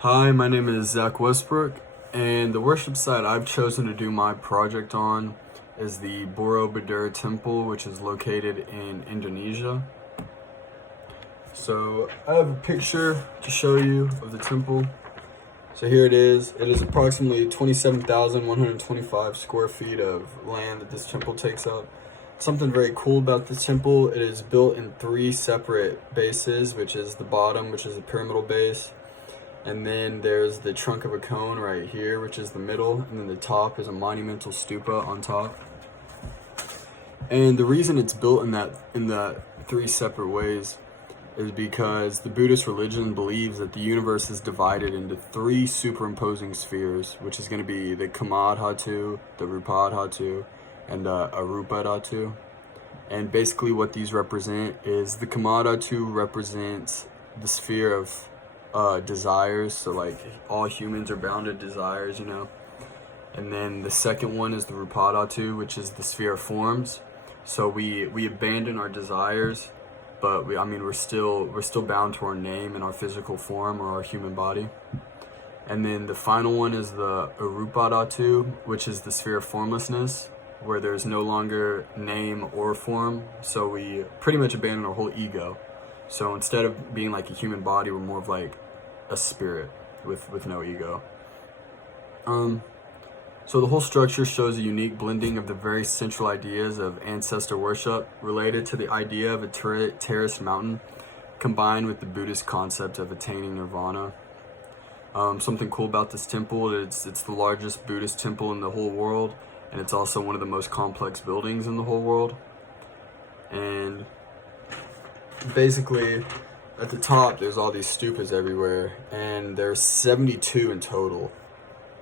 Hi, my name is Zach Westbrook, and the worship site I've chosen to do my project on is the Borobudur Temple, which is located in Indonesia. So I have a picture to show you of the temple. So here it is. It is approximately 27,125 square feet of land that this temple takes up. Something very cool about this temple, it is built in three separate bases, which is the bottom, which is the pyramidal base. And then there's the trunk of a cone right here, which is the middle. And then the top is a monumental stupa on top. And the reason it's built in the three separate ways is because the Buddhist religion believes that the universe is divided into three superimposing spheres, which is going to be the Kamadhatu, the Rupadhatu, and the Arupadhatu. And basically what these represent is the Kamadhatu represents the sphere of desires, so like all humans are bound to desires, and then the second one is the Rupadhatu, which is the sphere of forms. So we abandon our desires, but we're still bound to our name and our physical form or our human body. And then the final one is the Arupadhatu, which is the sphere of formlessness, where there's no longer name or form, so we pretty much abandon our whole ego. So instead of being like a human body, we're more of like a spirit with no ego. So the whole structure shows a unique blending of the very central ideas of ancestor worship related to the idea of a terraced mountain, combined with the Buddhist concept of attaining nirvana. Something cool about this temple is it's the largest Buddhist temple in the whole world, and it's also one of the most complex buildings in the whole world. And basically, at the top, there's all these stupas everywhere, and there's 72 in total,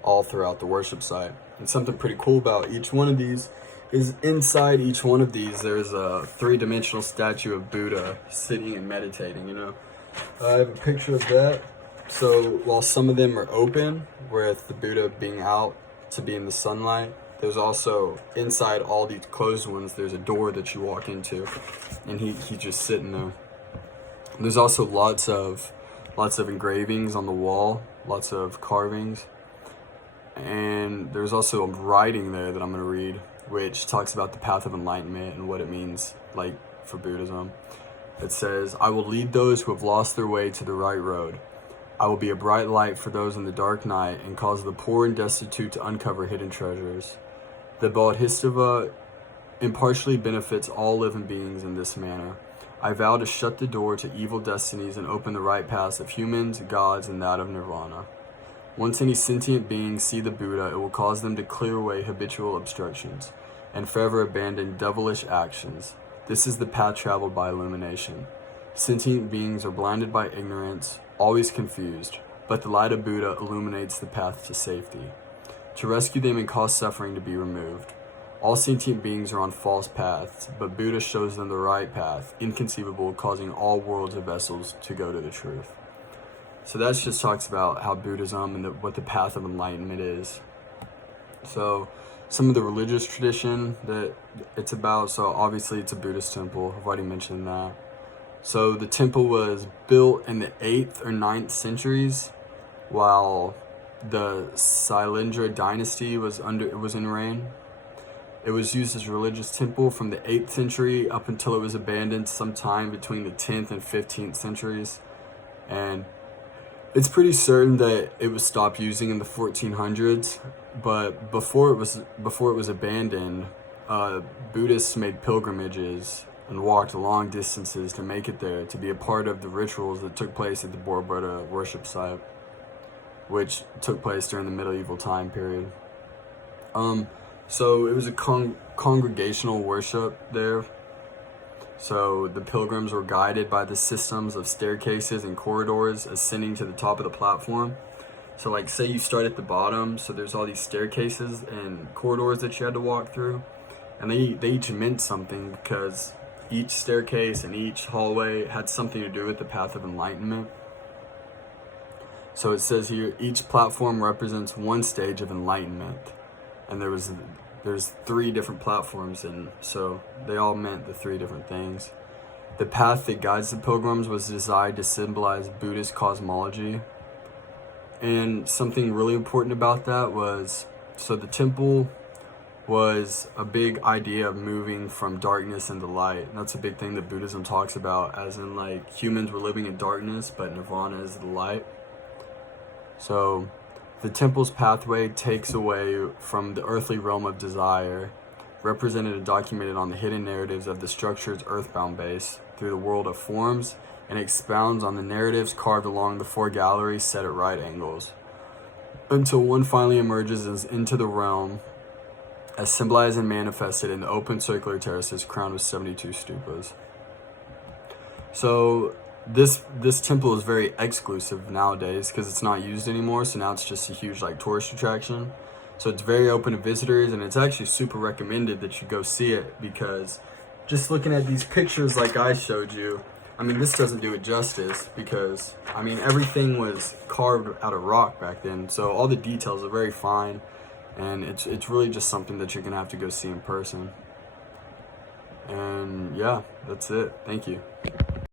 all throughout the worship site. And something pretty cool about each one of these is inside each one of these, there's a three-dimensional statue of Buddha sitting and meditating, I have a picture of that. So while some of them are open, with the Buddha being out to be in the sunlight, there's also, inside all these closed ones, there's a door that you walk into, and he's just sitting there. There's also lots of engravings on the wall, lots of carvings, and there's also writing there that I'm going to read, which talks about the path of enlightenment and what it means, like, for Buddhism. It says, "I will lead those who have lost their way to the right road. I will be a bright light for those in the dark night and cause the poor and destitute to uncover hidden treasures. The Bodhisattva impartially benefits all living beings in this manner. I vow to shut the door to evil destinies and open the right paths of humans, gods, and that of nirvana. Once any sentient beings see the Buddha, it will cause them to clear away habitual obstructions and forever abandon devilish actions. This is the path traveled by illumination. Sentient beings are blinded by ignorance, always confused, but the light of Buddha illuminates the path to safety. To rescue them and cause suffering to be removed. All sentient beings are on false paths, but Buddha shows them the right path, inconceivable, causing all worlds of vessels to go to the truth." So that just talks about how Buddhism and what the path of enlightenment is. So some of the religious tradition that it's about, so obviously it's a Buddhist temple, I've already mentioned that. So the temple was built in the 8th or 9th centuries, while the Sailendra dynasty was in reign. It was used as a religious temple from the 8th century up until it was abandoned sometime between the 10th and 15th centuries. And it's pretty certain that it was stopped using in the 1400s, but before it was abandoned, Buddhists made pilgrimages and walked long distances to make it there to be a part of the rituals that took place at the Borobudur worship site, which took place during the medieval time period. So it was a congregational worship there. So the pilgrims were guided by the systems of staircases and corridors ascending to the top of the platform. So like say you start at the bottom, so there's all these staircases and corridors that you had to walk through. And they each meant something because each staircase and each hallway had something to do with the path of enlightenment. So it says here, each platform represents one stage of enlightenment. And there's 3 different platforms, and so they all meant the 3 different things. The path that guides the pilgrims was designed to symbolize Buddhist cosmology. And something really important about that was, so the temple was a big idea of moving from darkness into light. And that's a big thing that Buddhism talks about, as in like humans were living in darkness, but nirvana is the light. So the temple's pathway takes away from the earthly realm of desire, represented and documented on the hidden narratives of the structure's earthbound base through the world of forms, and expounds on the narratives carved along the four galleries set at right angles, until one finally emerges into the realm as symbolized and manifested in the open circular terraces crowned with 72 stupas. So this temple is very exclusive nowadays because it's not used anymore, so now it's just a huge like tourist attraction. So it's very open to visitors, and it's actually super recommended that you go see it, because just looking at these pictures like I showed you, I mean, this doesn't do it justice, because I mean everything was carved out of rock back then, so all the details are very fine, and it's really just something that you're gonna have to go see in person. And yeah, that's it. Thank you.